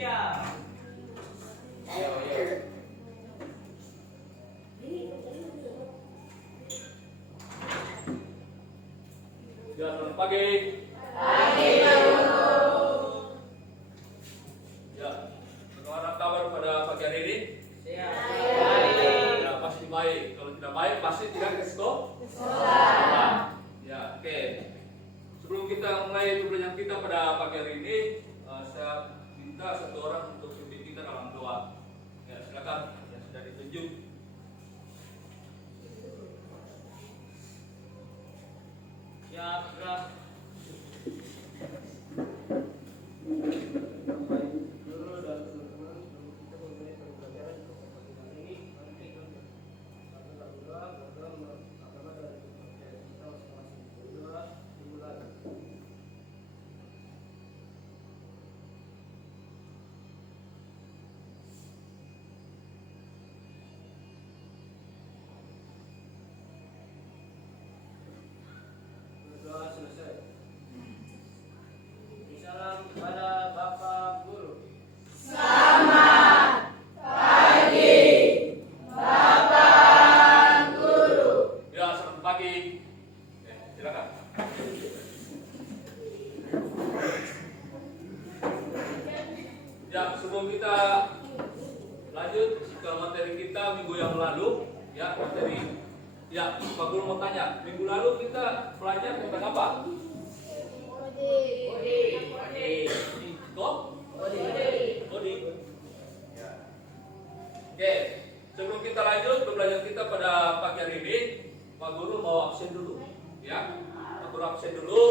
Ya, selamat pagi. Pagi, Pak Guru. Ya, bagaimana kabar pada pagi hari ini? Baik. Ya, pasti baik. Kalau tidak baik, pasti tidak ke Sekolah. Ya, oke. Sebelum kita mulai pembelajaran kita pada pagi hari ini, saya minta satu orang untuk pimpin kita dalam doa. Ya, silakan. Yang sudah ditunjuk. Ya, gerak. Doa selesai. Salam kepada Bapak Guru. Selamat pagi, Bapak Guru. Ya, selamat pagi. Oke, silakan. Ya, sebelum kita lanjut ke materi kita minggu yang lalu, ya materi. Ya, Pak Guru mau tanya, minggu lalu kita belajar tentang apa? Kodi. Ya. Oke, sebelum kita lanjut ke belajar kita pada pagi hari ini, Pak Guru mau absen dulu, ya. Pak Guru absen dulu.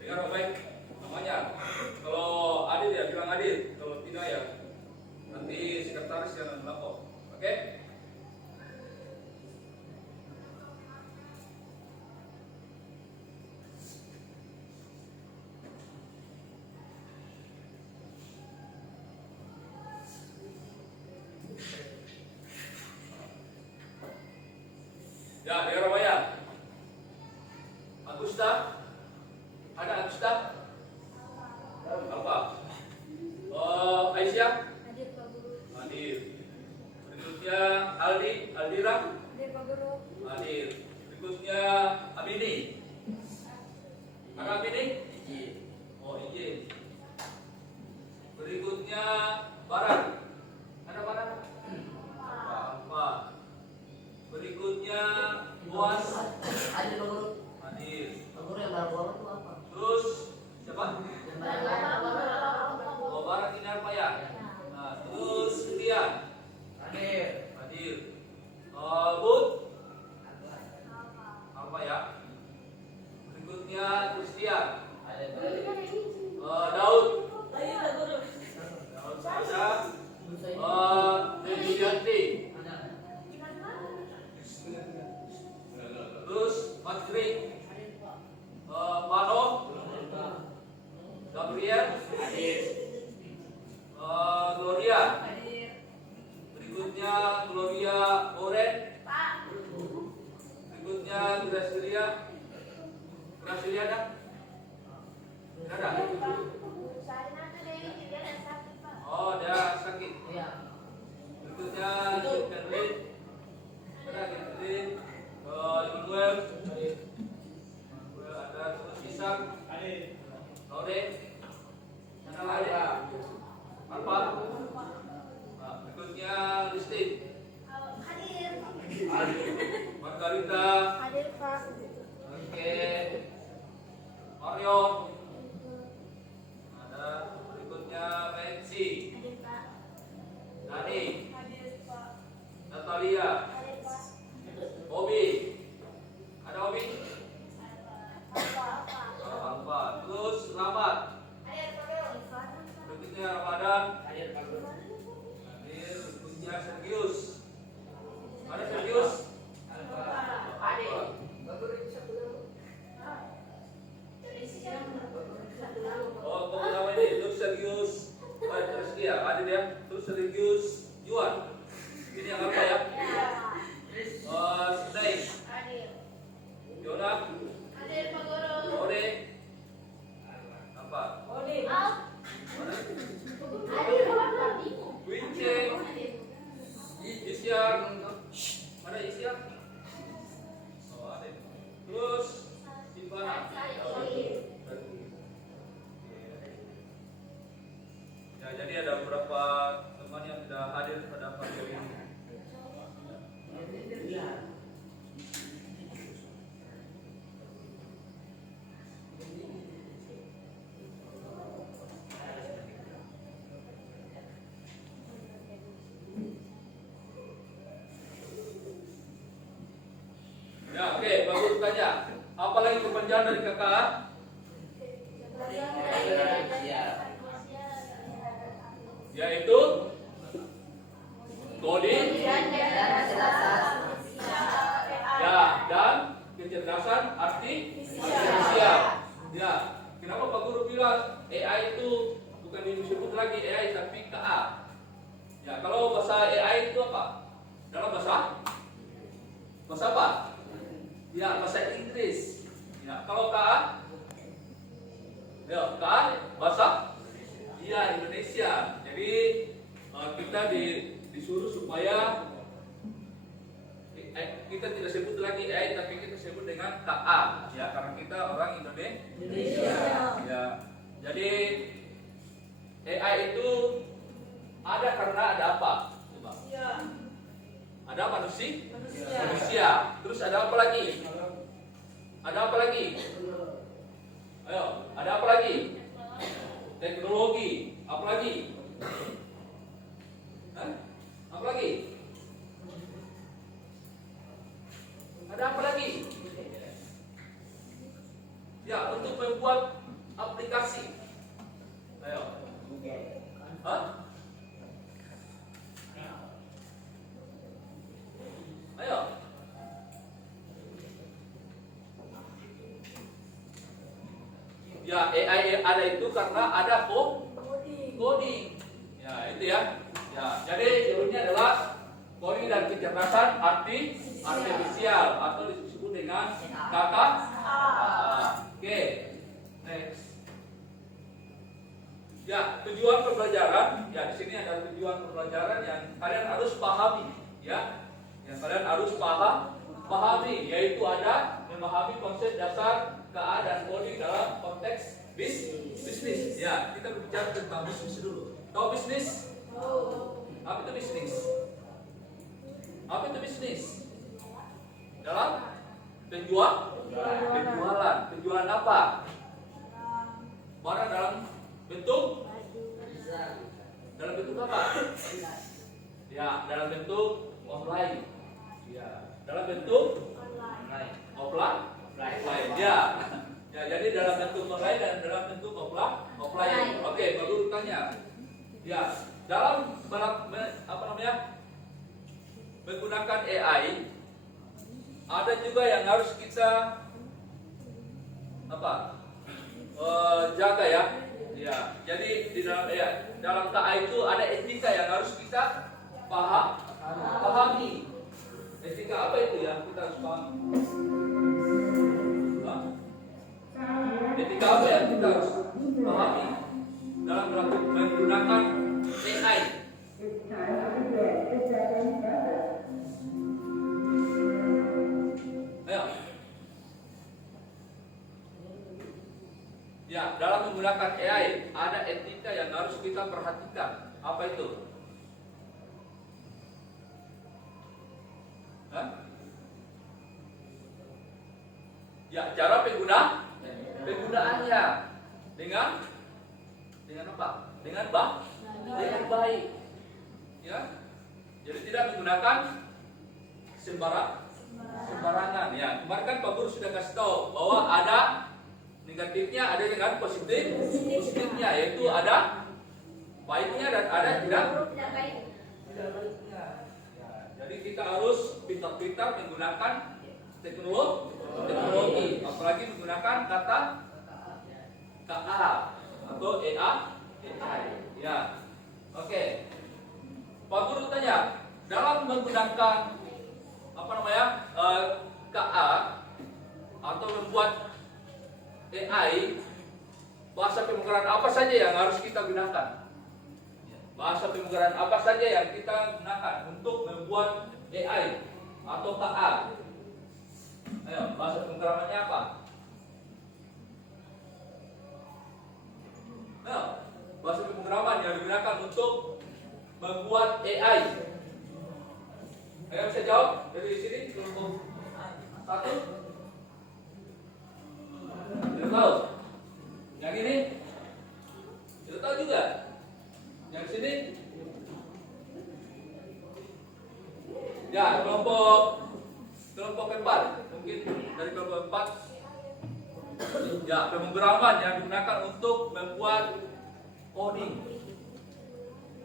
Dengar baik namanya. Kalau Adit ya bilang Adit, kalau tidak ya nanti sekretaris yang melapor. Oke? Ya, dengar apa ya? Agusta? Ada Agusta? Apa? Aisyah? Hadir Pak Guru. Hadir. Berikutnya Aldira? Hadir Pak Guru. Hadir. Berikutnya Amini? Ada Amini? Oh, izin. Berikutnya Barat? Ada Barat? Apa? Berikutnya Boas? Ada Pak Guru. Hadir. Pak Guru yang baru itu apa? Terus siapa? Yang baru Oh, Barat ini apa ya? Nah, terus Rian? Hadir. Hadir. Bud? Apa ya? Berikutnya Kristian. Ada Pak Guru. Daud? Daud ada. Devianti. Terus Matri. Pano. Gabriel. Gloria. Berikutnya Gloria Oren. Berikutnya Gracilia. Gracilia ada? Ada? Oh, dia sakit. Iya. Berikutnya Catherine. Ada Catherine. Immanuel. Ada terus Ishak. Laude. Ada lagi. Apa? Nah, berikutnya Listin. Margarita. Hadir Pak. Oke. Mario. Ada berikutnya Nancy. Hadir Pak. Dani. Hadir Pak. Natalia. Hadir Pak. Obi. Ada Obi? Apa? Alfa. Terus Rahmat. Hadir Pak Guru. Berikutnya Ramadan. Hadir Pak Guru. Hadir. Berikutnya Sergius. Ada Sergius? Hadir. Pak Guru itu satu dulu. Oh, kok nama ini? Terus Sergius. Terus dia. Hadir ya. Terus Sergius. Juan. Ini yang apa ya? Sedai. Hadir. Yona. Hadir Pak Guru. Ode. Apa? Hadir. Mana? Ya, jadi ada beberapa teman yang tidak hadir pada pagi hari ini. Ya, oke, bagus tanya. Apa lagi kepanjangan dari KKA? Yaitu coding, ya, dan kecerdasan artifisial. Ya, kenapa Pak Guru bilang AI itu bukan disebut lagi AI tapi KA? Ya, kalau bahasa AI itu apa? Dalam bahasa apa? Ya, bahasa Inggris. Ya, kalau KA? Ya, KA bahasa? Iya, Indonesia. Jadi kita disuruh supaya kita tidak sebut lagi AI tapi kita sebut dengan KA. Ya, karena kita orang Indonesia. Ya. Jadi AI itu ada karena ada apa? Coba. Ada manusia. Terus ada apa lagi? Ada apa lagi? Ayo, ada apa lagi? Teknologi. Apa lagi? Hah? Apa lagi? Ada apa lagi? Ya, untuk membuat aplikasi. Ayo. Hah? Ayo. Ya, AI ada itu karena ada coding. Ya, itu ya. Ya, jadi judulnya adalah coding dan kecerdasan artifisial atau disebut dengan kata. Oke. Next. Ya, tujuan pembelajaran. Ya, di sini ada tujuan pembelajaran yang kalian harus pahami, ya. Yang kalian harus pahami, yaitu ada memahami konsep dasar KA dan coding dalam konteks bisnis. Ya, kita berbicara tentang bisnis dulu. Tahu bisnis? Apa itu bisnis? Apa itu bisnis? Dalam penjualan. Penjualan apa? Barang dalam bentuk apa? Ya, dalam bentuk online. Ya, dalam bentuk offline. Ya. Ya, jadi dalam bentuk online dan dalam bentuk offline. Oke, Pak Guru tanya. Ya, dalam menggunakan AI ada juga yang harus kita jaga ya. Ya, jadi di dalam KA itu ada etika yang harus kita pahami. Etika apa itu ya? Kita harus pahami. Etika apa yang kita harus pahami dalam menggunakan AI? Ayo. Ya, dalam menggunakan AI ada etika yang harus kita perhatikan. Apa itu? Hah? Ya, cara penggunaannya dengan apa? Dengan baik. Ya. Jadi tidak menggunakan sembarangan. Ya, kemarin kan Pak Guru sudah kasih tahu bahwa ada negatifnya, ada dengan positifnya, yaitu ada baiknya dan ada tidak baiknya. Ya, jadi kita harus pintar-pintar menggunakan teknologi, apalagi menggunakan kata KA atau AI. Ya, oke. Pak Guru tanya, dalam menggunakan KA atau membuat AI, bahasa pemrograman apa saja yang harus kita gunakan? Bahasa pemrograman apa saja yang kita gunakan untuk membuat AI atau KA? Ayo, bahasa pemrogramannya apa? Ayo, bahasa pemrograman yang digunakan membuat AI? Ayo bisa jawab dari sini kelompok 1. Tidak tahu. Yang ini? Tidak tahu juga. Yang sini? Ya, kelompok 4. Mungkin dari kelompok 4. Ya, pemrograman yang digunakan untuk membuat coding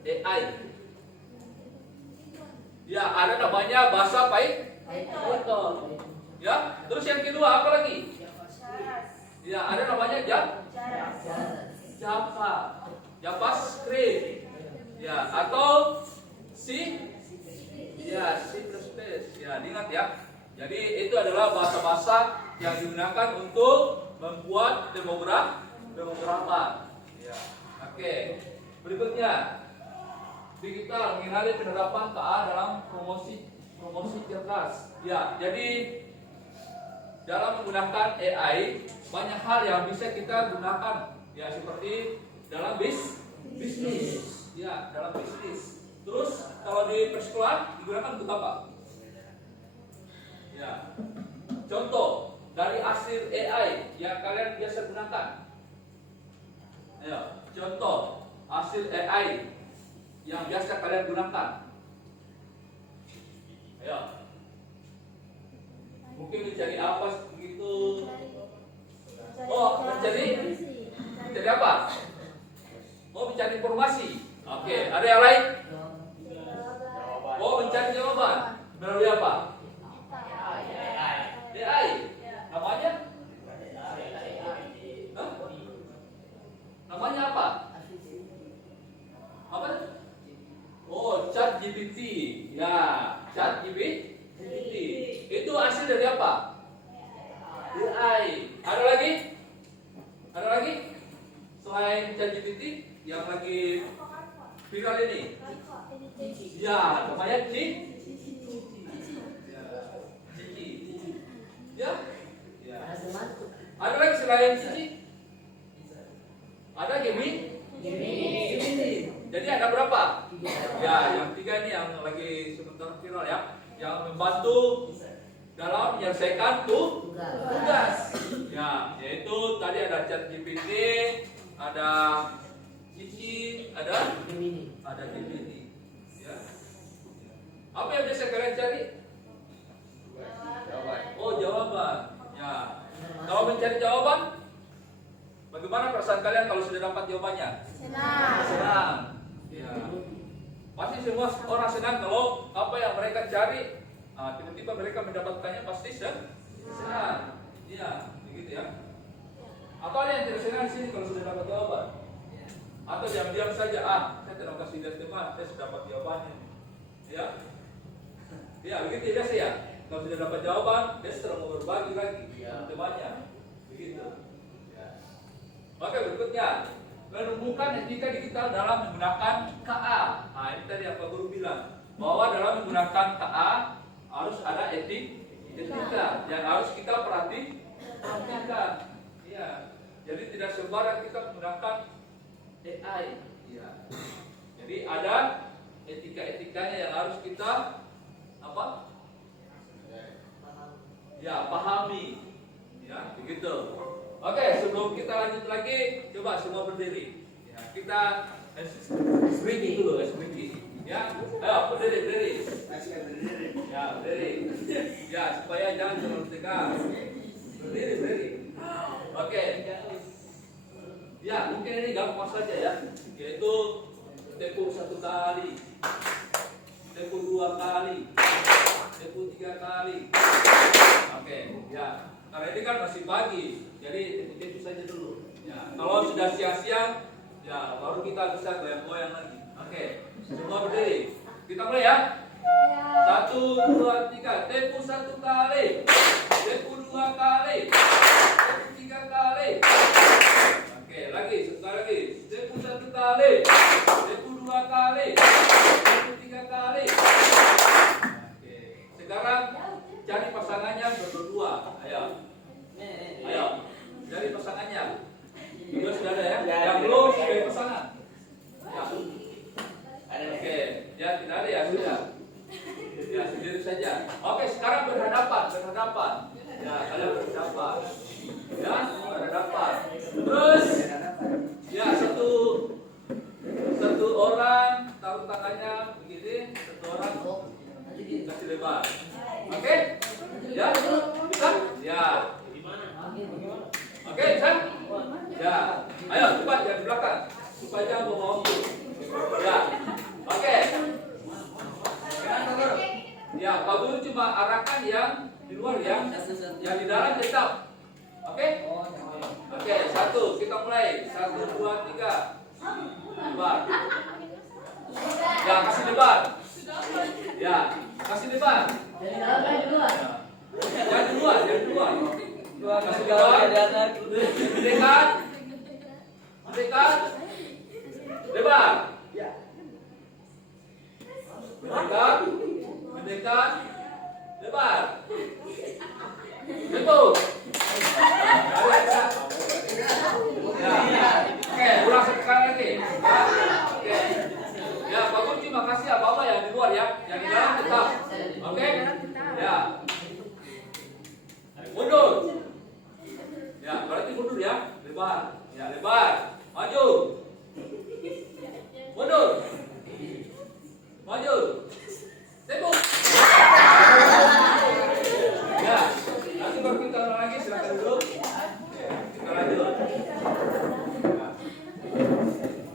AI. Ya, ada namanya bahasa Python. Ya, terus yang kedua apa lagi? Ya, ada namanya Java, JavaScript. Ya, atau C. Ya, C++. Ya, diingat ya. Jadi itu adalah bahasa-bahasa yang digunakan untuk membuat pemrograman. Ya. Oke. Berikutnya, digital mengenali penerapan KA dalam promosi cerdas. Ya, jadi dalam menggunakan AI banyak hal yang bisa kita gunakan. Ya, seperti dalam bisnis. Ya, dalam bisnis. Terus kalau di persekolahan digunakan untuk apa? Ya. Contoh dari hasil AI yang kalian biasa gunakan. Ayo, contoh hasil AI yang biasa kalian gunakan. Ayo. Mungkin mencari apa begitu? Oh, mencari apa? Oh, mencari informasi. Oke, ada yang lain? Oh, mencari jawaban. Melalui apa? AI. Namanya? Hah? Namanya apa? Apa? Oh, ChatGPT. Ya, ChatGPT. Itu hasil dari apa? AI. Ada lagi? Ada lagi? Selain ChatGPT yang lagi viral ini? Ya, namanya Cici. Ya. Ya. Ada lagi selain Cici? Ada Gemini? Jadi ada berapa? Ya, yang 3 ini yang lagi sebentar viral ya, yang membantu dalam menyelesaikan tugas. Ya, yaitu tadi ada ChatGPT, ada Cici, ada Gemini. Ya. Apa yang biasa kalian cari? Oh, jawaban. Ya. Kalau mencari jawaban, bagaimana perasaan kalian kalau sudah dapat jawabannya? Senang. Ya. Pasti semua orang senang kalau apa yang mereka cari, tiba-tiba mereka mendapatkannya pasti senang. Iya, begitu ya. Atau ada yang tidak senang di sini kalau sudah dapat jawaban? Atau diam-diam saja, saya tidak kasih lihat teman, saya sudah dapat jawabannya. Ya. Ya, begitu ya biasa ya. Kalau sudah dapat jawaban, dia sedang mau berbagi lagi dengan temannya. Begitu. Ya. Maka berikutnya, menemukan etika digital dalam menggunakan KA. Nah, ini tadi yang Pak Guru bilang, bahwa dalam menggunakan KA harus ada etika yang harus kita perhatikan. Ya. Jadi tidak sembarang kita menggunakan AI. Ya. Jadi ada etika-etikanya yang harus kita apa? Ya, pahami. Ya, begitu. Oke, sebelum kita lanjut lagi, coba semua berdiri. Ya, kita SBG dulu, SBG. Ya, ayo berdiri. Ya, berdiri. Ya, supaya jangan terlalu tegang. Berdiri. Oke. Ya, mungkin ini gampang saja ya. Yaitu tepuk 1 kali, tepuk 2 kali, tepuk 3 kali. Oke, ya. Karena ini kan masih pagi, jadi tepuk saja dulu. Ya. Kalau sudah siang-siang, ya baru kita bisa goyang-goyang lagi. Oke, semua berdiri. Kita mulai ya. 1, 2, 3. Tepuk 1 kali, tepuk 2 kali, tepuk 3 kali. Oke, lagi, sekali lagi. Tepuk 1 kali, tepuk 2 kali, tepuk 3 kali. Oke, sekarang cari pasangannya berdua. Ayo, cari pasangannya. Itu sudah ada ya? Yang belum cari pasangan. Ya. Oke, Ya, oke. Ya, Pak Guru cuma arahkan yang di luar yang di dalam tetap. Oke? Oke, satu, kita mulai. 1, 2, 3. Lebar. Ya, kasih lebar. Ya, kasih lebar. Jangan di luar. Kasih lebar. Mendekat. Mendekat. Lebar. Mendekat. Mendekat. Lebar. Betul. Ya. Oke, ulang sekali lagi. Oke. Ya, Pak Guru terima kasih ya Bapak yang di luar ya, yang di dalam tetap. Oke? Ya. Mundur. Ya, berarti mundur ya. Lebar. Ya, lebar. Maju. Mundur. Maju. Tepuk. Ya, nanti baru kita ulang lagi, silakan dulu. Kita lanjut.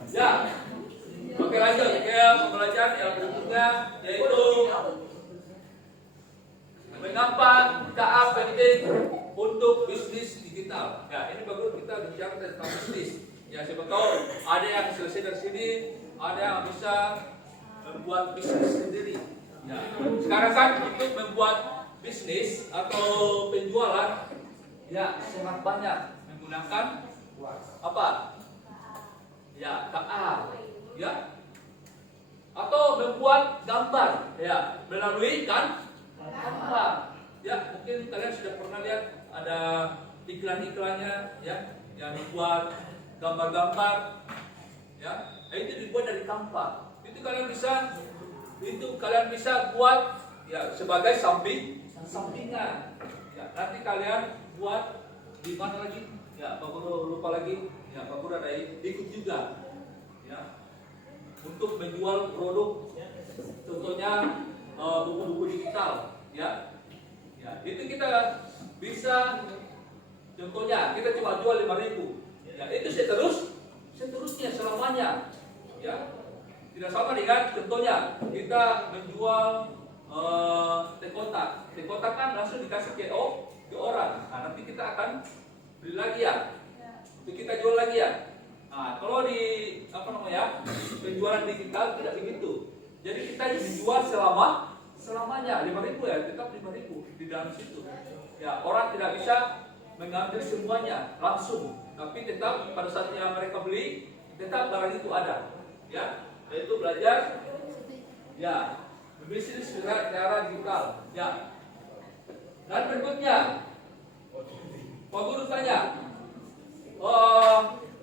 Ya. Oke, lanjut ke pembelajaran yang berikutnya, yaitu mengapa TA penting untuk bisnis digital. Ya, ini bagus kita bicara tentang bisnis. Ya, siapa tahu ada yang selesai dari sini, ada yang bisa membuat bisnis sendiri. Ya, sekarang kan untuk membuat bisnis atau penjualan, ya sangat banyak menggunakan apa? Ya, KA, ya, atau membuat gambar, ya, melalui Canva. Ya, mungkin kalian sudah pernah lihat ada iklan-iklannya, ya, yang membuat gambar-gambar, ya, itu dibuat dari Canva. Itu kalian bisa buat, ya, sebagai sampingan. Ya, nanti kalian buat di mana lagi? Ya, Pak Guru lupa lagi. Ya, Pak Guru ada ikut juga. Ya, untuk menjual produk, contohnya buku-buku digital. Ya, ya, itu kita bisa, contohnya kita cuma jual 5.000. Ya, itu seterusnya selamanya. Ya, tidak sama dengan contohnya kita menjual teh kotak. Teh kotak kan langsung dikasih ke orang. Nah, nanti kita akan beli lagi ya. Untuk kita jual lagi ya. Nah, kalau di penjualan digital tidak begitu. Jadi kita menjual selamanya 5.000 ya, tetap 5.000 di dalam situ. Ya, orang tidak bisa mengambil semuanya langsung, tapi tetap pada saatnya mereka beli, tetap barang itu ada. Ya, yaitu belajar ya berbisnis secara digital. Ya. Dan berikutnya, Pak Guru tanya,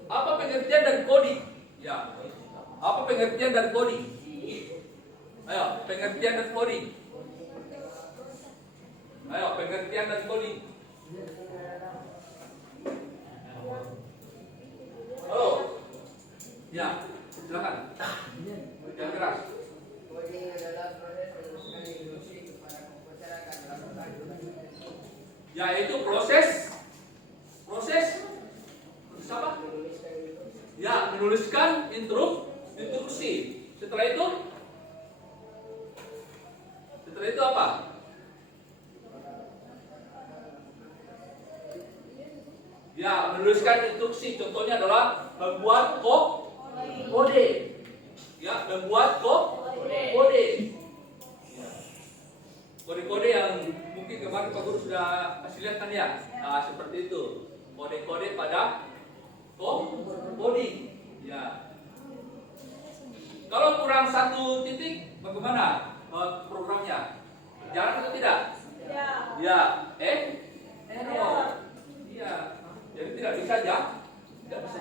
apa pengertian dari coding? Ya, apa pengertian dari coding? Ayo, pengertian dari coding. Ayo, pengertian dari coding. Halo. Ya, silakan. Yang keras. Coding adalah proses menuliskan instruksi kepada komputer akan melakukan Yaitu proses apa? Ya, menuliskan instruksi. Setelah itu apa? Ya, menuliskan instruksi. Contohnya adalah membuat kode. Ya, membuat kode. Kode-kode yang mungkin kemarin Pak Guru sudah kasih lihat kan ya. Nah, seperti itu. Kode-kode pada coding. Ya. Kalau kurang satu titik, bagaimana programnya? Jalan atau tidak? Ya. Error. Iya. Jadi tidak bisa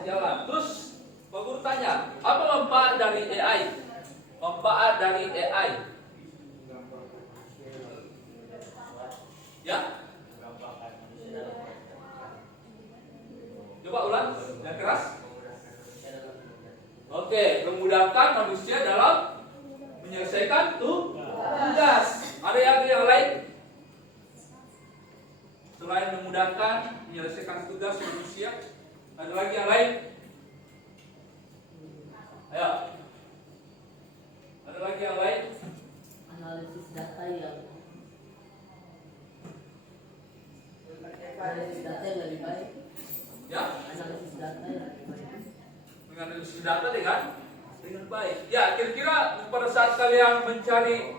jalan. Terus Pak Guru tanya, apa manfaat dari AI? Manfaat dari AI? Ya? Coba ulang, yang keras. Oke, memudahkan manusia dalam menyelesaikan tugas. Ada yang lain? Selain memudahkan menyelesaikan tugas manusia, ada lagi yang lain? Ayo. Ada lagi yang lain? Analisis data yang lebih baik. Ya, Analisis data yang lebih baik. menganalisis data dengan baik. Ya, kira-kira pada saat kalian mencari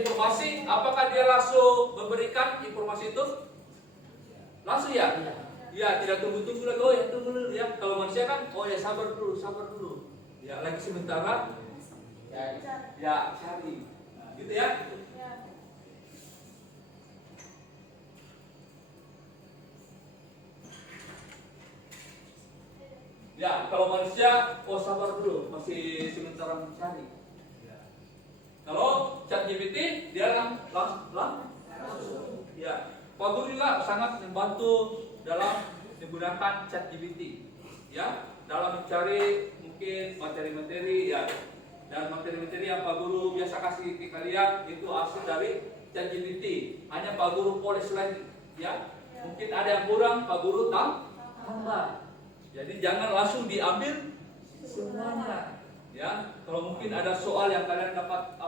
informasi, apakah dia langsung memberikan informasi itu? Langsung ya? Ya, tidak tunggu-tunggu lagi. Oh ya, tunggu dulu ya. Kalau manusia kan, oh ya sabar dulu. Ya, lagi sementara. Ya, cari. Gitu ya. Ya, kalau manusia, oh sabar dulu, masih sementara mencari. Ya. Kalau ChatGPT, dia langsung. Ya, Pak Guru juga sangat membantu dalam menggunakan ChatGPT. Ya, dalam mencari mungkin materi-materi ya, dan materi-materi yang Pak Guru biasa kasih ke kalian itu asal dari ChatGPT. Hanya Pak Guru polis lagi. Ya, mungkin ada yang kurang, Pak Guru tambah. Jadi jangan langsung diambil semuanya. Ya, kalau mungkin ada soal yang kalian dapat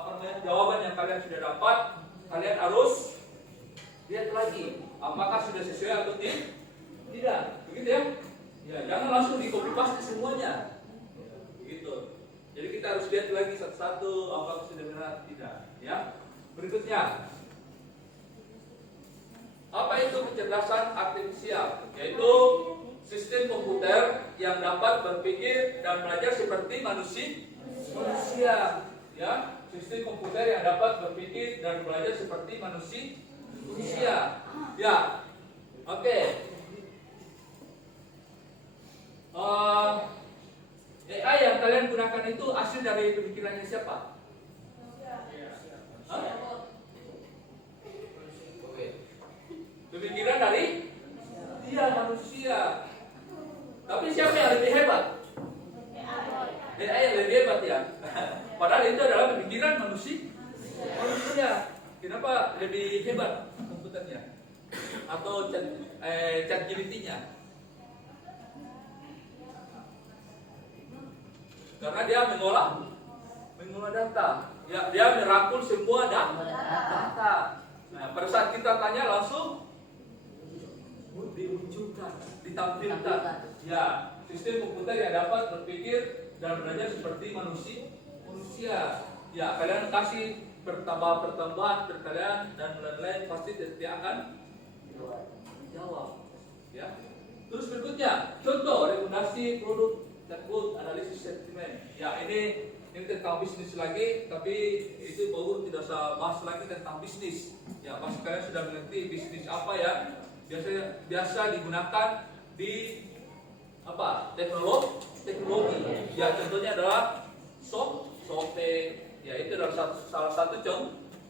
jawaban yang kalian sudah dapat, kalian harus lihat lagi apakah sudah sesuai atau tidak. Begitu ya? Ya, jangan langsung di copy paste semuanya. Begitu. Jadi kita harus lihat lagi satu-satu apakah sudah benar atau tidak, ya. Berikutnya. Apa itu kecerdasan artifisial? Yaitu sistem komputer yang dapat berpikir dan belajar seperti manusia. Ya, sistem komputer yang dapat berpikir dan belajar seperti manusia. Ya, oke. AI yang kalian gunakan itu hasil dari pemikirannya siapa? Hah? Pemikiran dari dia manusia. Tapi siapa yang lebih hebat? AI yang lebih hebat ya. Padahal itu adalah pemikiran manusia. Kenapa lebih hebat komputernya? Atau ChatGPT-nya? Karena dia mengolah data. Ya, dia merangkul semua data. Nah, pada saat kita tanya langsung dimunculkan, ditampilkan. Ya, sistem komputer yang dapat berpikir dan belajar seperti manusia. Ya, kalian kasih pertambahan kalian dan lain-lain pasti dia akan jawab. Ya. Terus berikutnya, contoh rekomendasi produk chatbot analisis sentimen. Ya, ini tentang bisnis lagi, tapi itu baru tidak usah bahas lagi tentang bisnis. Ya, pasti kalian sudah mengerti bisnis apa ya. Biasa digunakan di apa? Teknologi. Ya, contohnya adalah software. Ya, itu adalah salah satu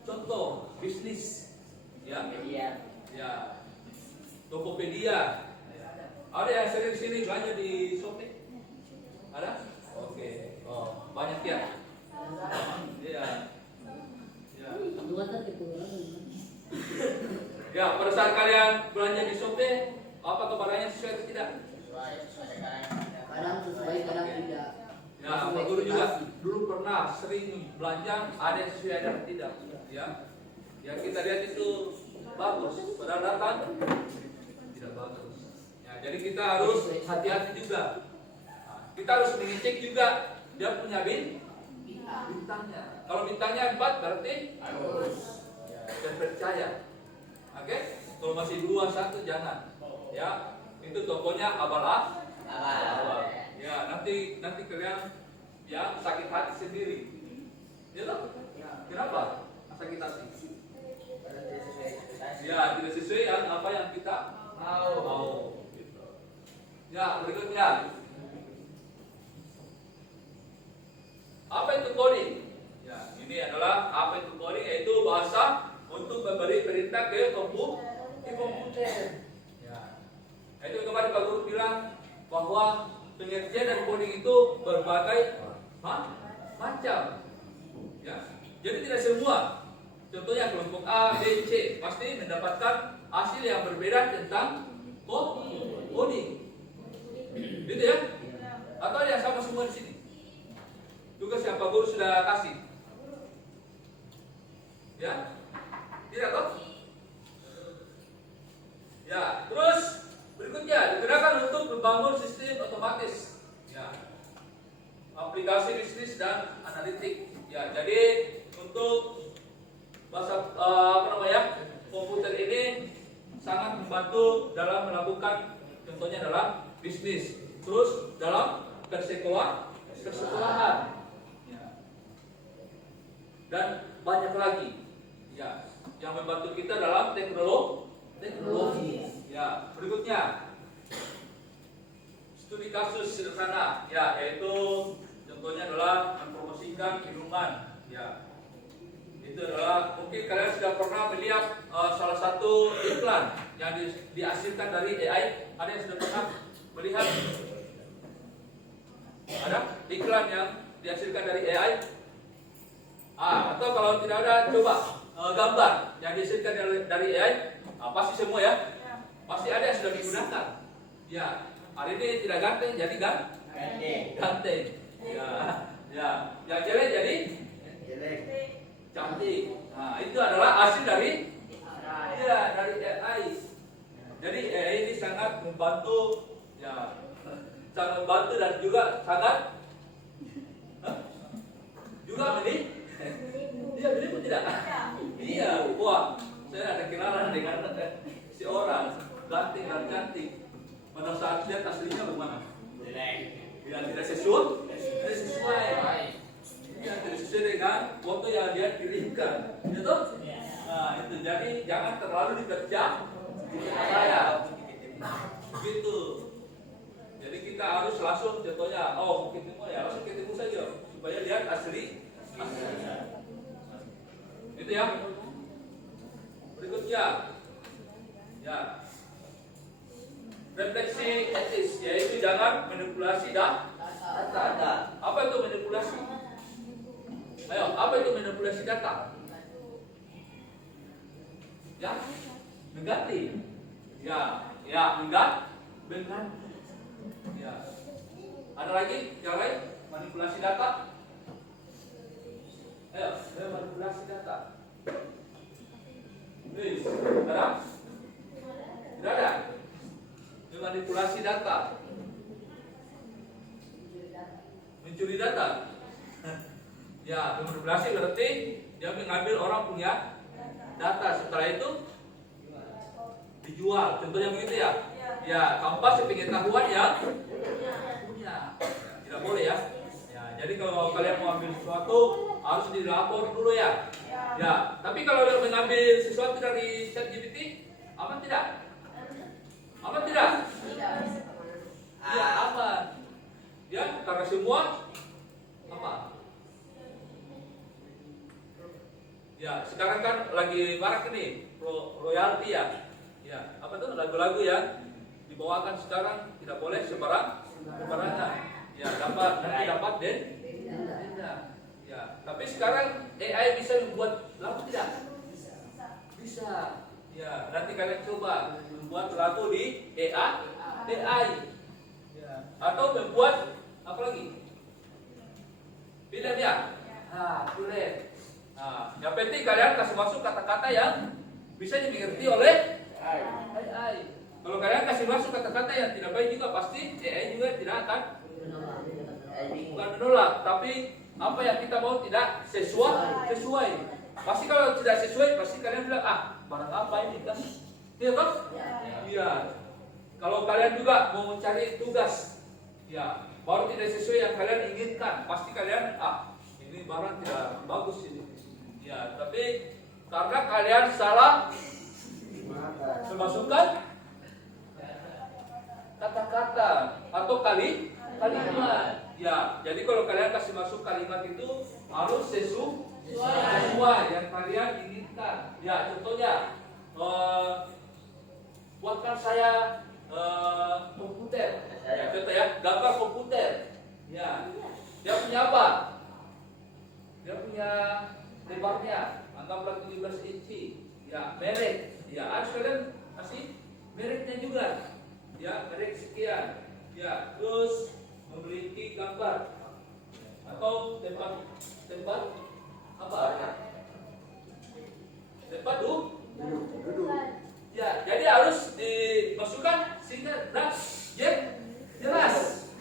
contoh bisnis. Ya. Ya. Tokopedia. Ada yang sering di sini belanja di Shopee? Ada? Oke. Oh, banyak ya. Iya. Ya. Ya, pada saat kalian belanja di Shopee, apa barangnya sesuai atau tidak? Kadang sesuai, kadang tidak. Ya, Pak Guru juga dulu pernah sering belanja, ada yang sesuai ada yang tidak. Ya, yang kita lihat itu bagus, padahal datang tidak bagus. Ya, jadi kita harus hati-hati juga. Kita harus mengecek juga dia punya bintangnya. Kalau bintangnya 4 berarti harus dan percaya. Oke? Kalau masih 2, 1 jangan. Ya, itu tokonya abal. Ya, nanti kalian ya sakit hati sendiri. Ya loh? Kenapa? Sakit hati. Ya, tidak sesuai dengan apa yang kita mau. Gitu. Ya, berikutnya. Apa itu coding? Ya, ini adalah apa itu coding, yaitu bahasa untuk memberi perintah ke komputer. Ya. Itu kemarin Pak Guru bilang bahwa pengertian dan coding itu berbagai macam. Ya. Jadi tidak semua. Contohnya kelompok A, B, C pasti mendapatkan hasil yang berbeda tentang coding. Gitu ya? Atau ada yang sama semua di sini? yang Pak Guru sudah kasih? Ya? Tidak toh? Ya, terus berikutnya digunakan untuk membangun sistem otomatis. Ya. Aplikasi bisnis dan analitik. Ya, jadi untuk bahasa komputer ini sangat membantu dalam melakukan contohnya dalam bisnis, terus dalam persekolahan, ya. Dan banyak lagi, ya, yang membantu kita dalam teknologi. Ya, berikutnya studi kasus sederhana, ya, yaitu contohnya adalah mempromosikan minuman, ya. Itu adalah mungkin kalian sudah pernah melihat salah satu iklan yang dihasilkan dari AI. Ada yang sudah pernah melihat? Ada iklan yang dihasilkan dari AI? Atau kalau tidak ada, coba gambar yang dihasilkan dari AI. Pasti semua ya? Pasti ada yang sudah digunakan. Ya, hari ini tidak ganteng, jadi ganteng. Ya, ya, yang jelek jadi cantik. Nah, itu adalah hasil dari AI. Jadi AI ini sangat membantu, ya, sangat membantu dan juga sangat menipu tidak? Iya, wah, saya ada kenalan dengan si orang ganteng dan cantik. Pada saat lihat aslinya bagaimana? Ya, tidak sesuai. Yang tidak sesuai dengan foto yang dia kirimkan, gitu? Nah, itu jadi jangan terlalu dipercaya, gitu. Jadi kita harus langsung, contohnya, mau ketemu ya langsung ketemu saja supaya lihat asli. Itu ya. Berikutnya, ya, refleksi etis, yaitu jangan manipulasi data. Apa itu manipulasi? Ayo, apa itu manipulasi data? Ya, mengganti. Ya, mengganti. Ya. Ada lagi yang lain? Manipulasi data? Ayo, manipulasi data. Please, ada? Tidak ada. Manipulasi data. Mencuri data. Ya, manipulasi berarti dia mengambil orang punya data, setelah itu dijual. Contohnya begitu ya. Ya, tanpa sepengetahuan yang punya. Tidak boleh ya. Ya, jadi kalau kalian mau ambil sesuatu harus dilapor dulu ya. Ya, tapi kalau dia mengambil sesuatu dari ChatGPT, aman tidak? Aman tidak? Ya, aman. Ya, karena semua apa? Ya, sekarang kan lagi marak ini royalti ya. Ya, apa tuh lagu-lagu yang dibawakan sekarang tidak boleh sembarangan. Ya, dapat denda. Ya, tapi sekarang AI bisa membuat lagu tidak? Bisa. Ya, nanti kalian coba membuat lagu di AI. Ya. Atau membuat apa lagi? Film ya? Boleh. Nah, yang penting kalian kasih masuk kata-kata yang bisa dimengerti oleh AI. Kalau kalian kasih masuk kata-kata yang tidak baik juga, pasti AI juga tidak akan bukan menolak, tapi apa yang kita mau tidak sesuai. Pasti kalau tidak sesuai, pasti kalian bilang, barang apa ini kan? Iya kan? Iya. Kalau kalian juga mau mencari tugas, ya, baru tidak sesuai yang kalian inginkan, pasti kalian, ini barang tidak bagus ini. Ya, tapi karena kalian salah memasukkan kata-kata atau kalimat. Ya, jadi kalau kalian kasih masuk kalimat itu harus sesuai yang kalian inginkan. Ya, contohnya buatkan saya komputer. Ya, contoh ya, gambar komputer. Ya, dia punya apa? Dia punya lebarnya, anggaplah 17 inci. Ya, merek. Ya, harus kalian kasih mereknya juga. Ya, merek sekian. Ya, terus memiliki gambar. atau tempat apa? Tempat duduk. Ya, jadi harus dimasukkan sehingga jelas.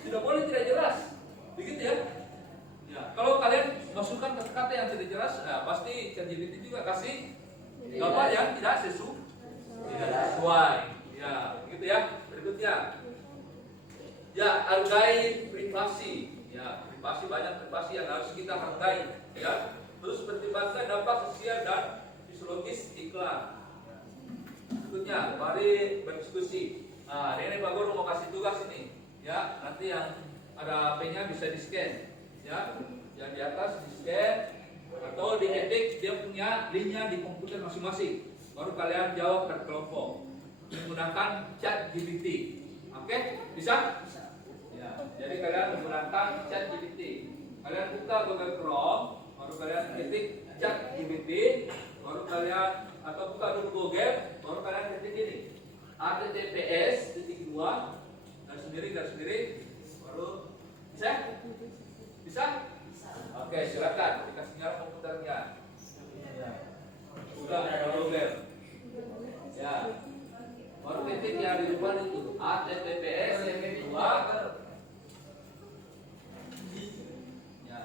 Tidak boleh tidak jelas. Begitu ya. Ya, kalau kalian masukkan kata-kata yang tidak jelas, pasti ChatGPT juga kasih gambar yang tidak sesuai. Ya, begitu ya. Berikutnya. Ya, hargai privasi. Ya, privasi, banyak privasi yang harus kita hargai. Ya, terus pertimbangkan dampak sosial dan fisiologis iklan. Berikutnya, mari berdiskusi. Nah, ini Pak Guru mau kasih tugas ini. Ya, nanti yang ada HP-nya bisa di-scan. Ya, yang di atas di-scan atau diketik dia punya linknya di komputer masing-masing. Baru kalian jawab per kelompok menggunakan ChatGPT. Oke, bisa? Ya, jadi kalian menggunakan ChatGPT. Kalian buka Google Chrome, baru kalian ketik ChatGPT, baru kalian atau buka dulu Google, baru kalian ketik ini https://, garis sendiri, baru bisa? Oke, silakan dikasih nyala komputernya. Ya. Sudah Google. Ya. Baru ketik yang di depan itu https://. Ya.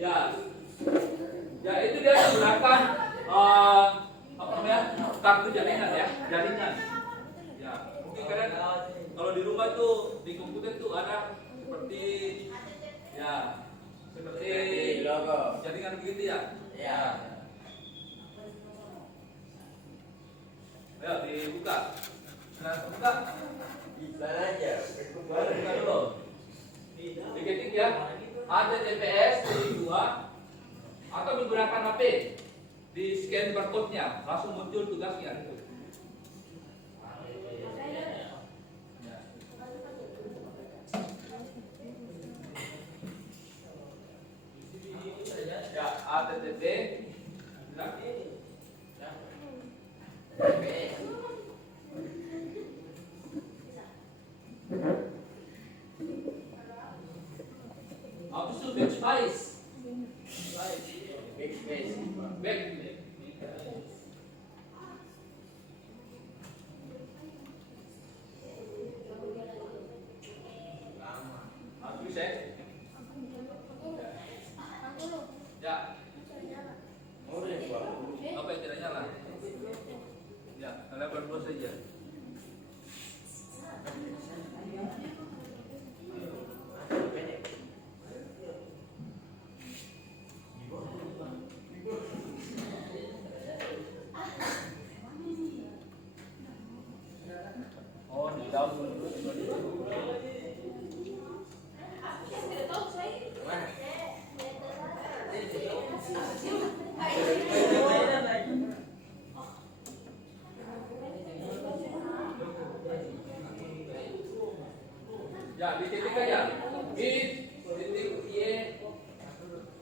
Ya. Ya, itu dia menggunakan apa namanya? Kartu jaringan ya, jaringan. Ya, mungkin kalian kalau di rumah tuh di komputer tuh ada seperti jaringan begitu ya. Ya. Ya, dibuka. Nah, buka. Bisa aja. Buka dulu. Diketik ya. https:// atau menggunakan HP. Di scan barcode-nya langsung muncul tugasnya itu. Ya, http apa itu backspace? Back. Aku bisa. Ya. Apa yang tidak nyala? Ya, kalian berdua saja. Oh, di daun dulu. Ya, dititik aja. Titik Y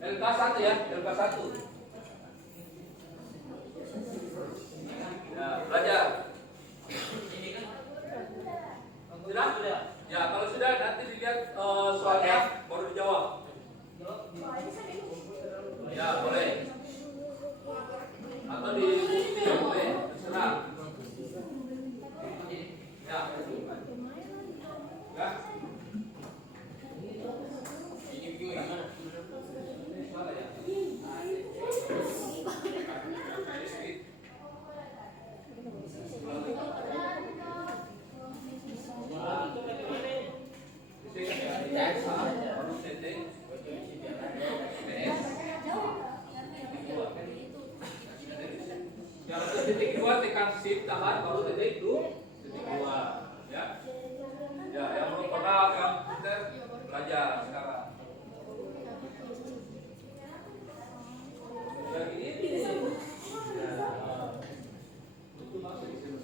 LK1 ya, LK1. Ya, belajar. Sudah? Ya, kalau sudah nanti dilihat soalnya baru dijawab. Ya, boleh. Atau di bukti ya boleh, terserah. Ya. Ya. Salah ya. Yang titik 2 tekan shift tahan baru titik 2 ya. Ya, yang belum pernah yang kita belajar sekarang. Yang ini ya. Itu masuk di sini.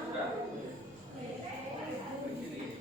Sudah. Begini.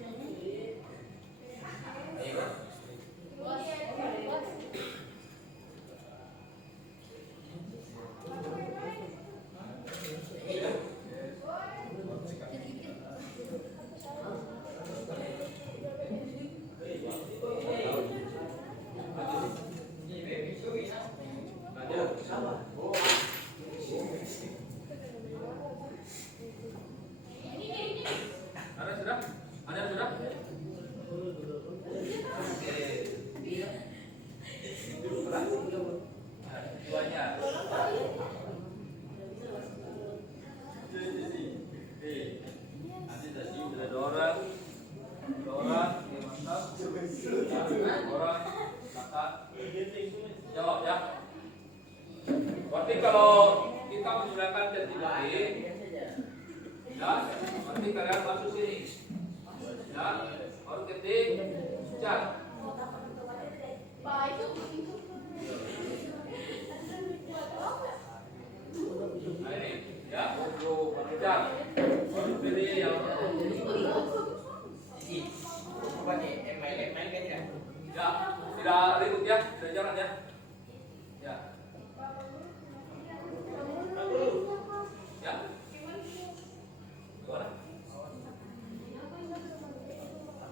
kalau kita menggunakan ChatGPT, ya, nanti kalian masuk sini, ya, baru ketik chat. Pak itu Nah ini, ya, chat. Pilih yang Apa nih? Main kan tidak? ya, tidak ribut ya, tidak jalan ya. Ya. Ya. Gimana?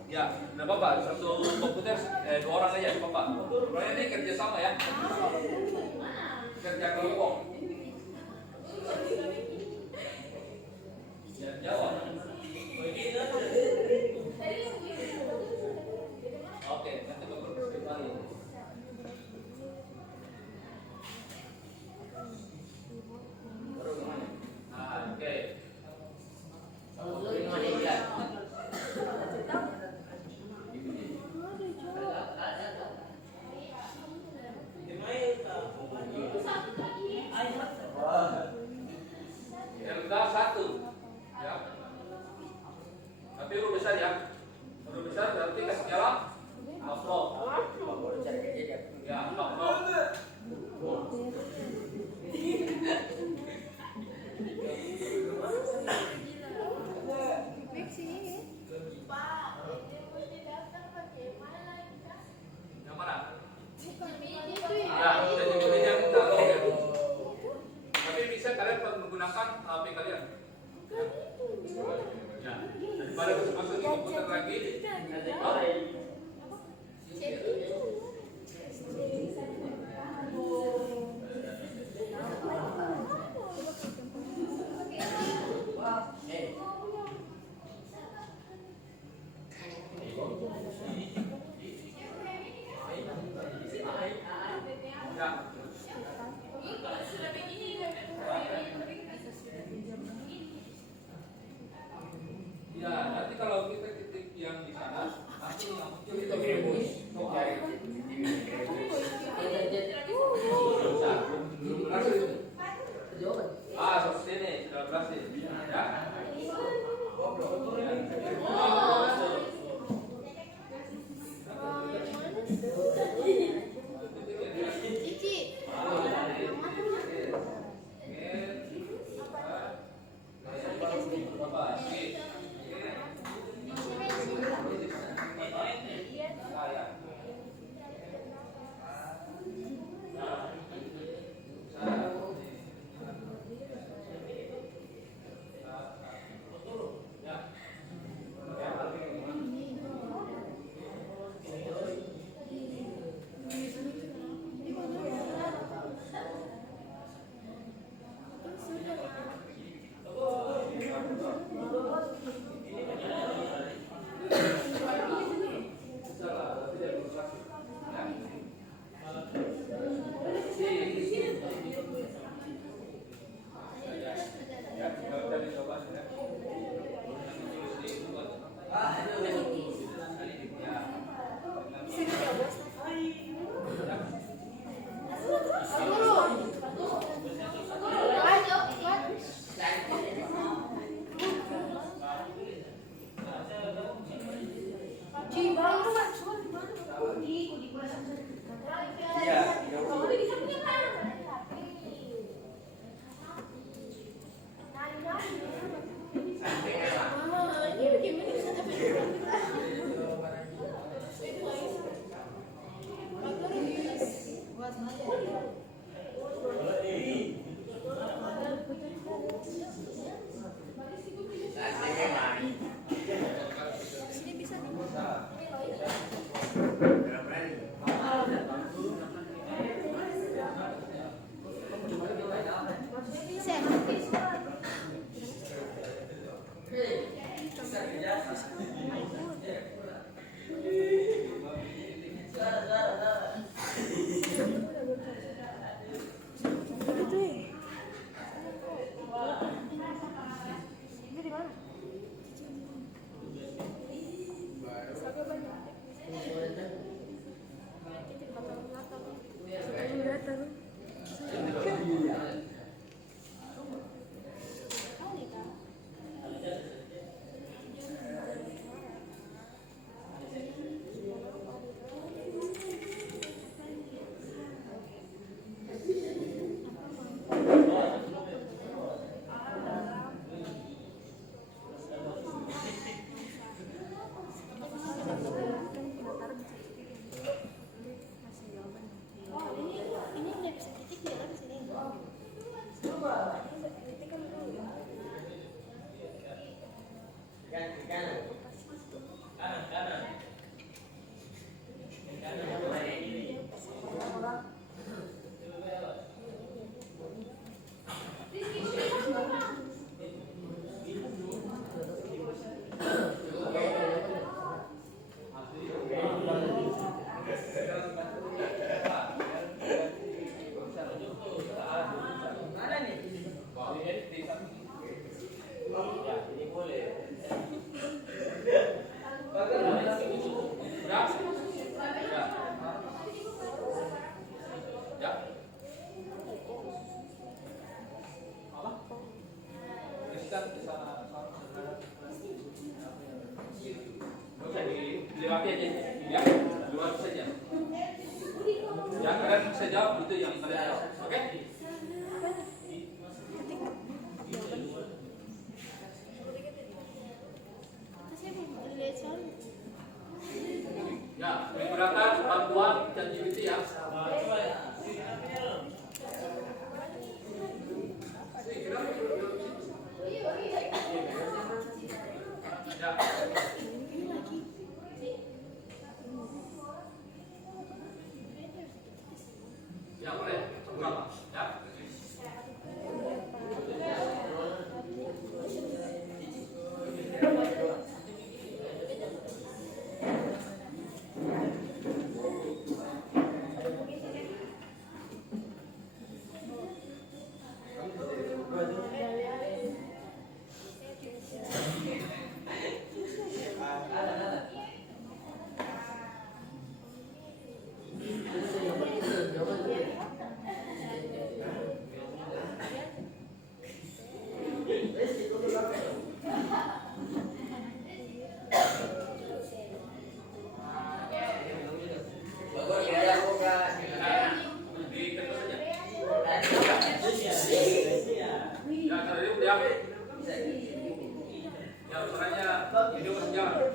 Ya, tidak apa-apa. Satu komputer, 2 orang aja, tidak apa-apa. Soalnya ini kerja sama ya. Kerja kelompok. Ya, jawab. Oke, nanti bapak kembali. Baru gimana? Ah, oke. Yang besar 1, ya. Tapi huruf besar ya. Huruf besar berarti kasih jalan. Upload. Baru cari kerja dia. Ya, upload. Pak, ini mesti daftar bagaimana kita? Yang mana? Itu Ya, sudah juga yang tahu ya. Tapi bisa kalian menggunakan HP kalian. Ya. Daripada masuk di komputer lagi. Ya. Ya, nanti kalau kita ketik yang di sana, nanti yang muncul itu Grebus. soal. Jawaban. Ah, seperti ini sudah berhasil. Ya. Cici. Ya, kalian saya jawab itu yang kalian jawab. Oke? Ya, menggunakan bantuan ChatGPT ya. Ya. Ya, boleh. Berapa? Ya. Bagus kira aku enggak. Diketuk saja. Ya, tadi udah. Ya, suaranya video masih jalan.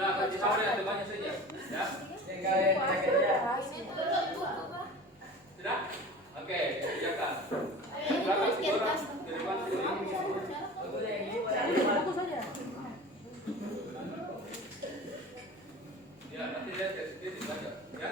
Ya, kasih tahu ya temannya saja. Ya. Tidak? Oke, kerjakan. Belakang kurang, ke depan kurang. Ya, nanti lihat ya, sedikit saja. Ya.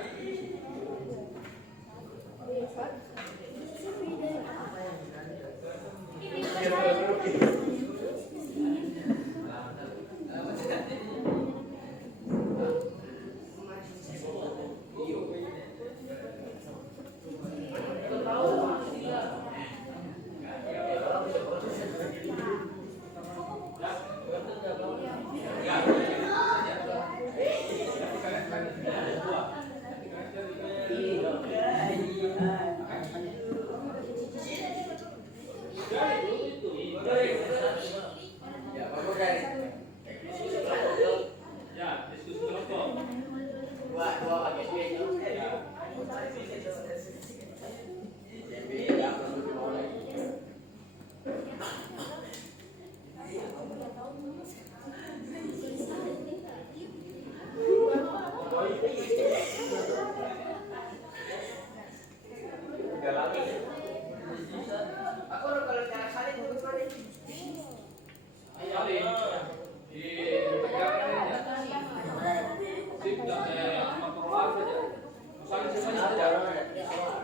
Ya, diskusi kelompok. Dua pakai duit. Aku kalau cara salin dulu salin. Salin di tegakkan ya. Sip, dan saya mengatur saja. Salin semuanya saja.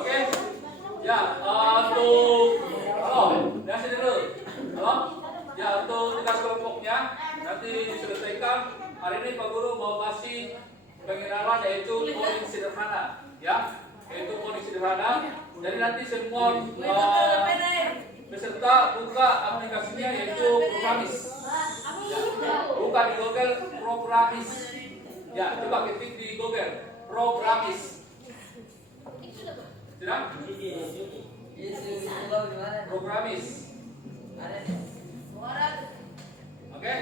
Oke. Ya, untuk halo, ya sini dulu. Halo. Ya, untuk tugas kelompoknya nanti diselesaikan. Hari ini Pak Guru mau kasih pengenalan yaitu coding sederhana, ya, yaitu coding sederhana. Jadi nanti semua peserta buka aplikasinya yaitu Programmis. Ya, buka di Google Programmis. Ya, coba ketik di Google Programmis. Sudah? Programmis. Oke,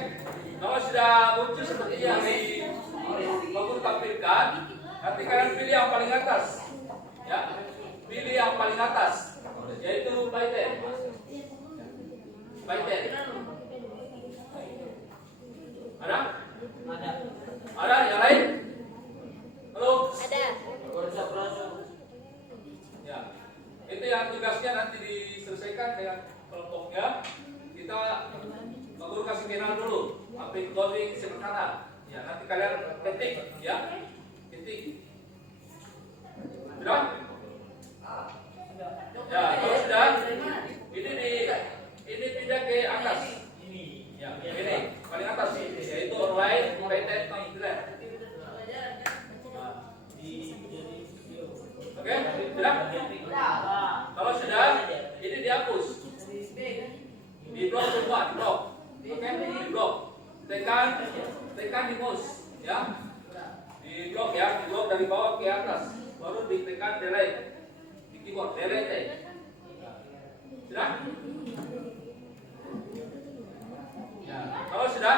kalau sudah muncul seperti yang di Bagus tampilkan, nanti kalian pilih yang paling atas, ya, pilih yang paling atas, yaitu Python. Python. Ada? Ada yang lain? Halo? Ada. Ya, itu yang tugasnya nanti diselesaikan dengan kelompoknya. Kita Pak Guru kasih kenal dulu aplik coding sederhana. Ya, nanti kalian ketik, ya, ketik. Sudah? Ya, kalau sudah, ini pindah ke atas. Ya, ini paling atas, yaitu online Python Panggilan. Oke, sudah? Kalau sudah, ini dihapus. Di blok semua, di blok. Oke, di blok. Tekan di mouse, ya. Di blok ya, di blok dari bawah ke atas. Baru ditekan delete. Di keyboard delete. Sudah? Ya, kalau sudah,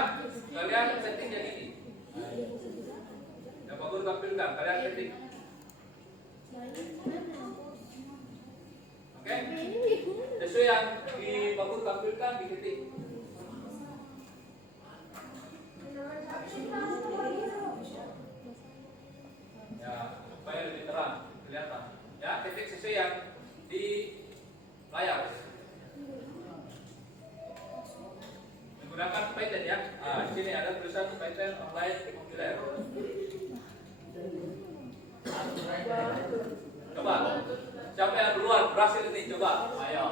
kalian setting yang ini. Ya, Pak Guru tampilkan, kalian setting. Oke? Sesuai yang di Pak Guru tampilkan diketik. Ya, supaya lebih terang kelihatan. Ya, ketik sesuai yang di layar. Menggunakan Python ya. Nah, di sini ada tulisan Python Online Compiler. Coba, siapa yang duluan berhasil ini? Coba, ayo.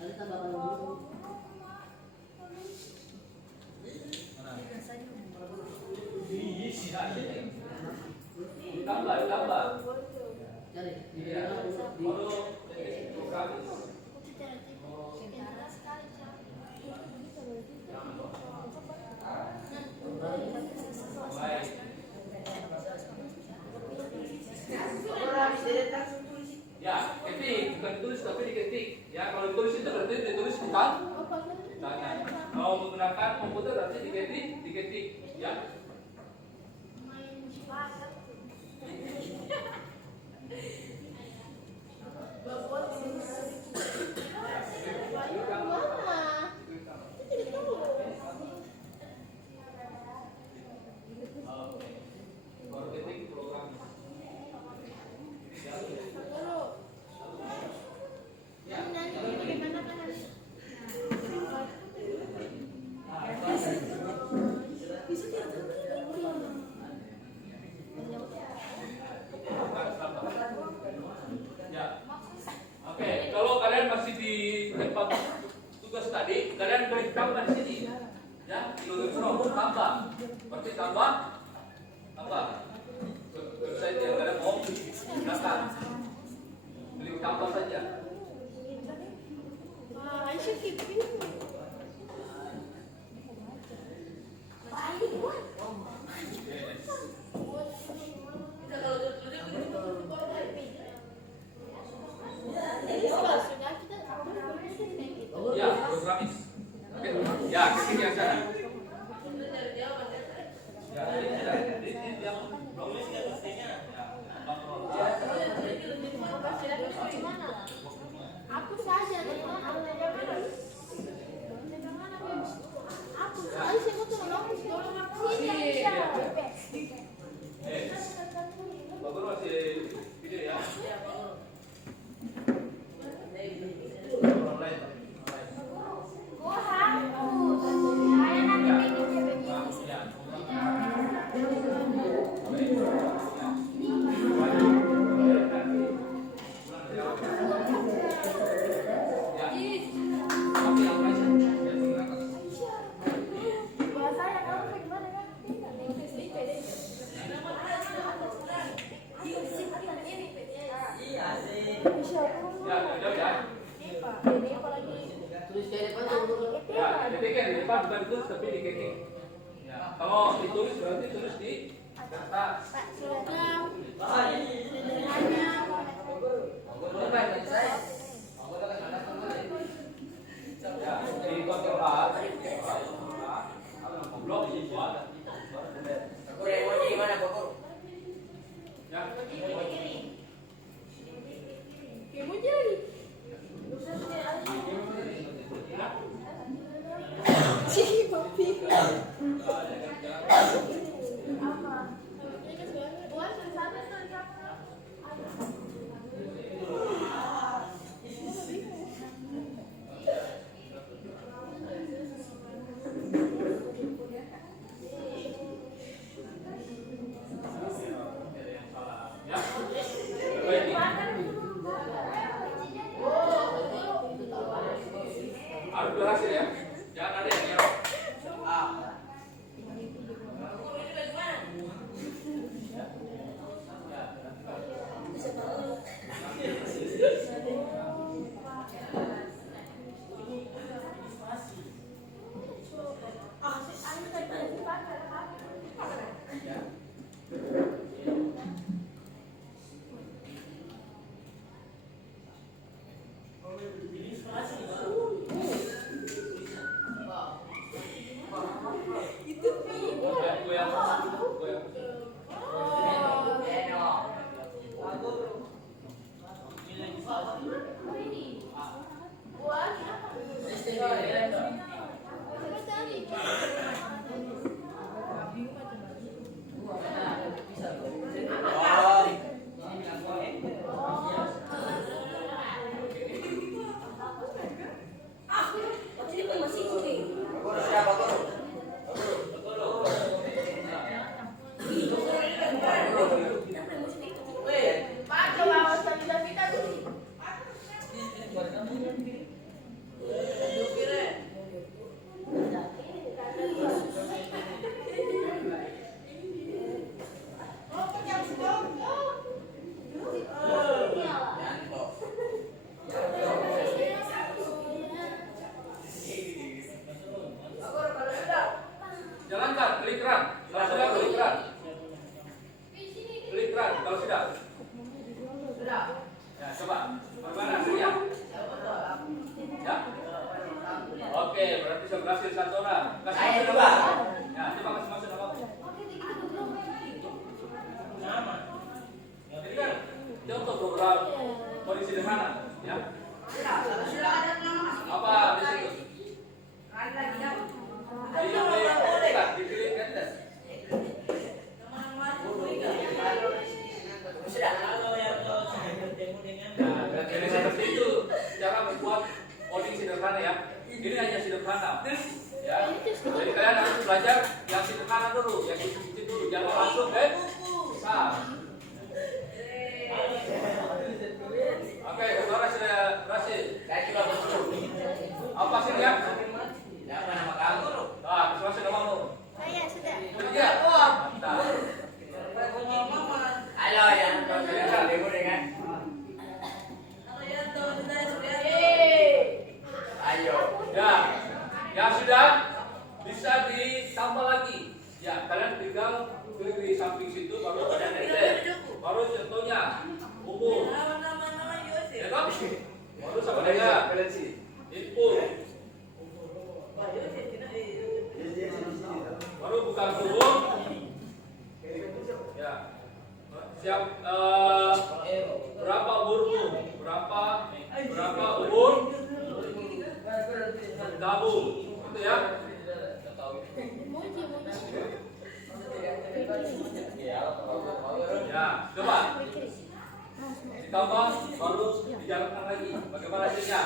Ada tambahan dulu. Tambah. Cari. Iya. Baru Programmis. Baik. Ya, ketik bukan ditulis tapi diketik. Ya, kalau ditulis itu berarti ditulis di tangan. Kalau menggunakan komputer berarti diketik. Ya. Baru ketik program. Ya. Oke, kalau kalian masih di tempat tugas tadi, kalian klik tambah di sini. Ya, di Google Chrome tambah. Berarti tambah. Website yang kalian mau gunakan. Klik tambah saja. I should keep doing it. Ya, Programmis. Oke. Ya, ketik yang sana. Ya, ini yang Ya, jauh ya. Ini apalagi Tulis kayak depan dulu. Ya, jadi kan di depan bukan ditulis tapi di kaki. Ya, kalau ditulis berarti tulis di atas. Pak suratnya Ya, di kontrol A. Blok buat. Bagus emoji mana bagus? Ya. kamu jadi Cih, papi. Ya. Baik. Harus berhasil ya. Jangan ada yang nyerok. Jalankan, klik run. Kalau sudah klik run. Klik run kalau sudah. Ya, coba. Bagaimana hasilnya? Ya. Oke, berarti sudah berhasil satu orang. Kasih Saya masuk dua. nama. Ya, coba kasih masuk nama. Jadi kan contoh program kondisi sederhana, ya. Apa di situ? Diklik atas. Nah, jadi seperti itu cara membuat coding sederhana ya. Ini hanya sederhana. Ya. Jadi kalian harus belajar yang sederhana dulu, yang kecil dulu, jangan langsung ke besar. Oke, saudara sudah berhasil. Saya juga betul. Apa sih ya? Siapa nama kamu? Nah, masuk namamu. Saya sudah. Iya. Mantap. Halo ya, saya demo dengan. Ayo. Ya, yang sudah bisa ditambah lagi. Ya, kalian tinggal klik di samping situ baru kalian enter. Baru contohnya umur. Ya kan? Baru sama dengan input. Baru buka huruf. Ya. Siap berapa umurmu? Berapa umur kamu? Gitu ya. Ya, coba ditambah baru dijalankan lagi. Bagaimana hasilnya?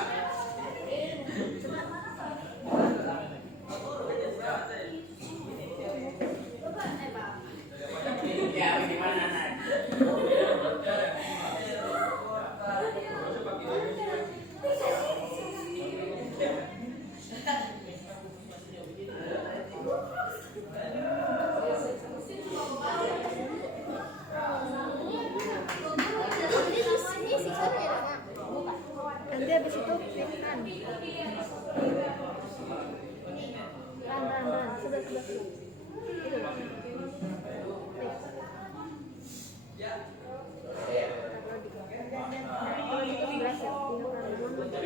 Ya, bagaimana anak? Ini di sini sih kan ya. Jadi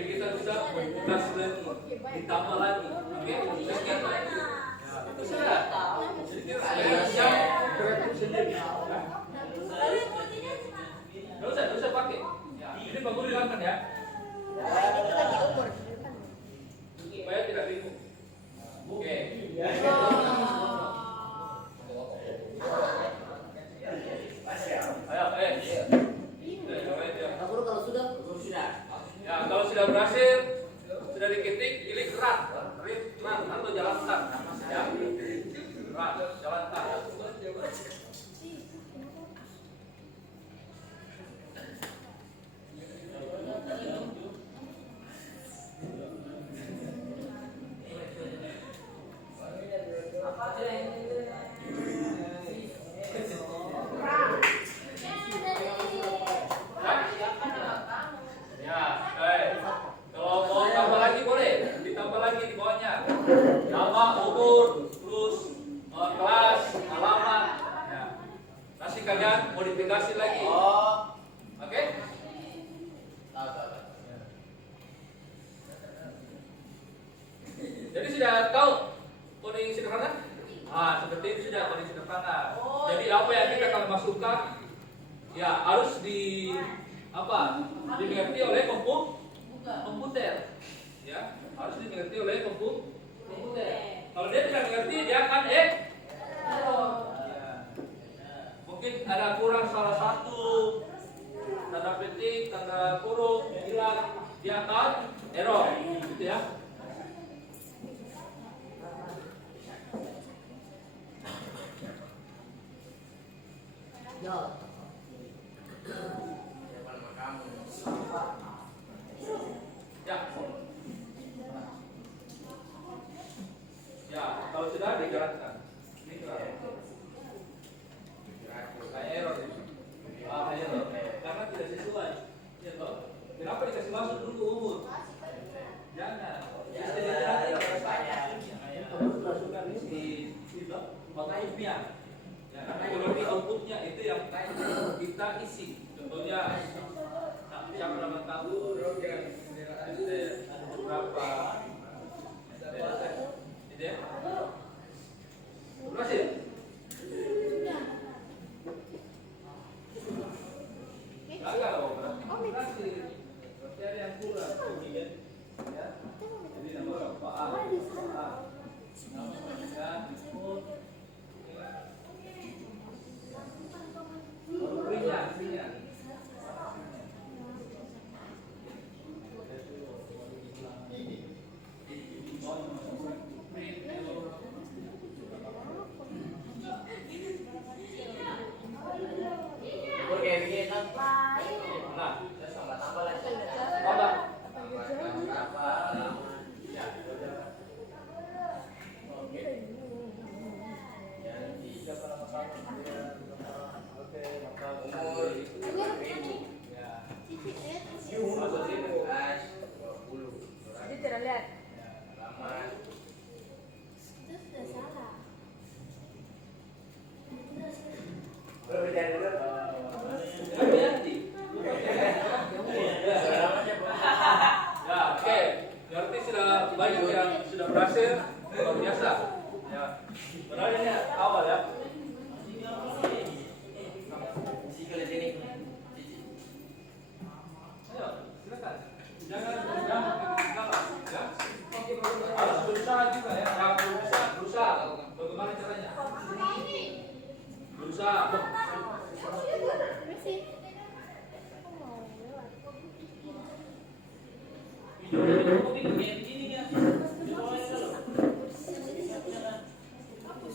kita bisa tugas lagi, ditambah lagi. Oke, sekian. Itu sudah. Jadi kita sudah siap gerak sendiri. Nggak usah pakai. Ini bagus dilakukan ya. Supaya tidak bingung. Oke. Ayo, Pak Guru kalau sudah ya, kalau sudah berhasil, sudah diketik, pilih run atau jalankan. Ya, run, jalankan. Ya, baik. Kalau mau tambah lagi boleh, ditambah lagi di bawahnya. Nama, umur, terus kelas, alamat. Ya. Nanti kalian modifikasi lagi. Oh. Oke? Jadi sudah tahu coding sederhana? Ah, seperti itu sudah coding sederhana. Jadi apa yang kita akan masukkan, ya harus dimengerti oleh komputer. Ya, harus dimengerti oleh komputer. Kalau dia tidak mengerti, dia akan error. Mungkin ada kurang salah satu tanda petik, tanda kurung hilang, dia akan error, gitu ya. ya. Ya. Ya, kalau sudah dijalankan. Ini kayak error ini. Error. Karena tidak sesuai. Ya toh. Kenapa dikasih masuk dulu umur? Jangan. Bisa dijelaskan. Kamu masukkan di situ. Makanya ilmiah. Ya, karena kalau di outputnya itu yang kita isi. Contohnya, siapa nama kamu? Ada beberapa. Ini ya. Berhasil. Gagal, berhasil. Berarti ada yang kurang. Ya. Jadi nama Pak A. Banyak yang sudah berhasil, luar biasa. Ya, padahal ini awal ya. Ayo, silakan. Jangan ketinggalan, ya. Harus berusaha juga ya. Berusaha. Bagaimana caranya? Berusaha.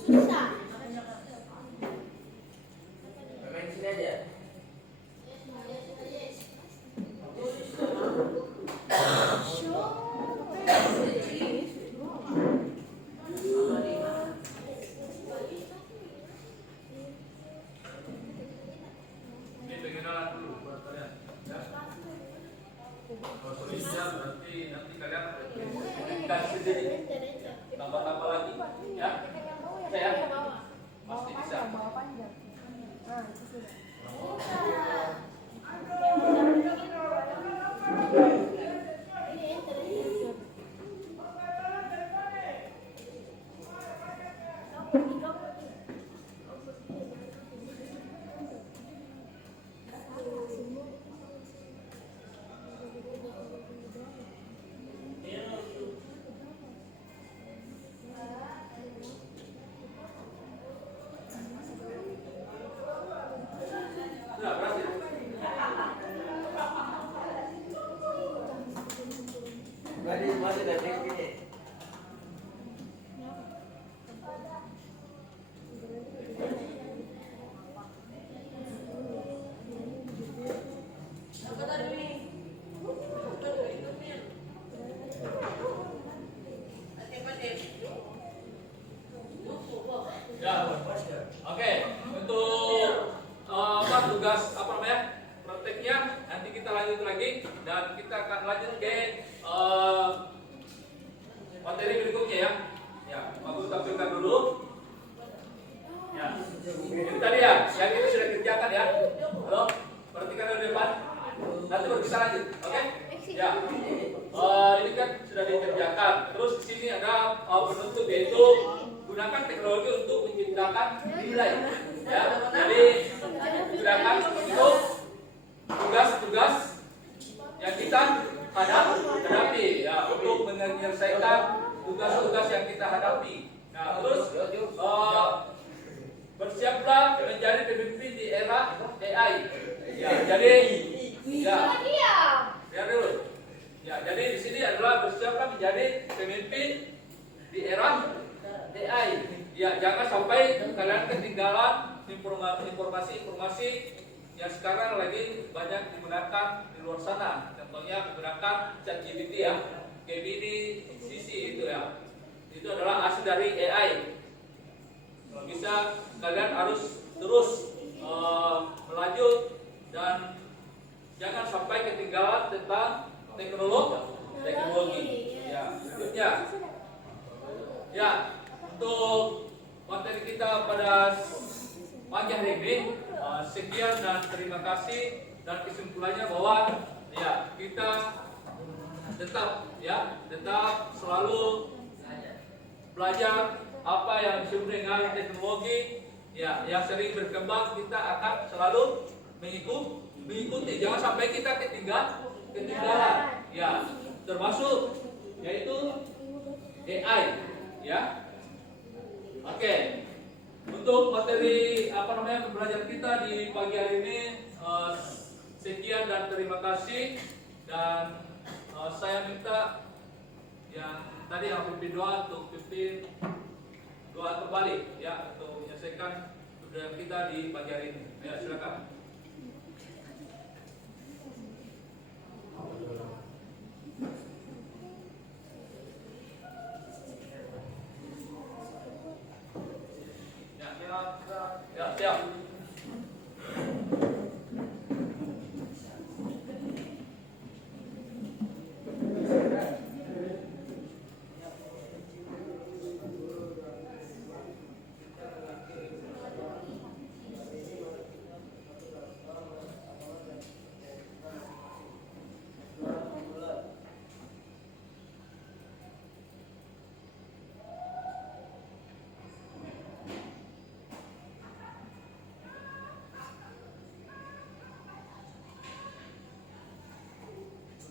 Susah. Main sini aja. Ini pengenalan dulu buat kalian. Ya. Kalau bisa berarti nanti kalian Ya, oke. Untuk apa tugas apa namanya prakteknya nanti kita lanjut lagi dan kita akan lanjut ke materi berikutnya ya. Ya, Pak Guru tampilkan dulu. Ya, ini tadi ya, yang itu sudah kerjakan ya. Halo, perhatikan di depan. Nanti baru kita lanjut, oke? Ya, ini kan sudah dikerjakan. Terus di sini ada penutup yaitu gunakan teknologi untuk menciptakan nilai. Ya, jadi gunakan untuk tugas-tugas yang kita hadapi ya untuk menyelesaikan tugas-tugas yang kita hadapi. Nah, terus bersiaplah menjadi pemimpin di era AI. Ya, jadi ya dulu. Ya, jadi di sini adalah bersiaplah menjadi pemimpin di era AI. Ya, jangan sampai kalian ketinggalan informasi-informasi yang sekarang lagi banyak digunakan di luar sana. Contohnya menggunakan ChatGPT ya, Gemini, CC itu ya. Itu adalah asli dari AI. Kalau bisa kalian harus terus melaju dan jangan sampai ketinggalan tentang teknologi. Ya, berikutnya. Ya, untuk materi kita pada pagi hari ini sekian dan terima kasih, dan kesimpulannya bahwa ya kita tetap selalu belajar apa yang disebut dengan teknologi ya yang sering berkembang. Kita akan selalu mengikuti, jangan sampai kita ketinggalan ya, termasuk yaitu AI ya. Oke. Untuk materi pembelajaran kita di pagi hari ini sekian dan terima kasih, dan saya minta yang tadi yang pimpin doa untuk pimpin doa kembali ya untuk menyelesaikan pembelajaran kita di pagi hari ini. Ya, silakan. Ya, siap.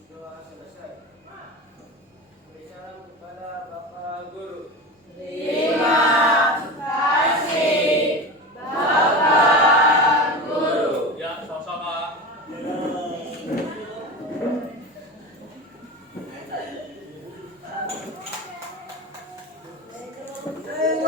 Doa selesai. Beri salam kepada Bapak Guru. Ya, sama-sama.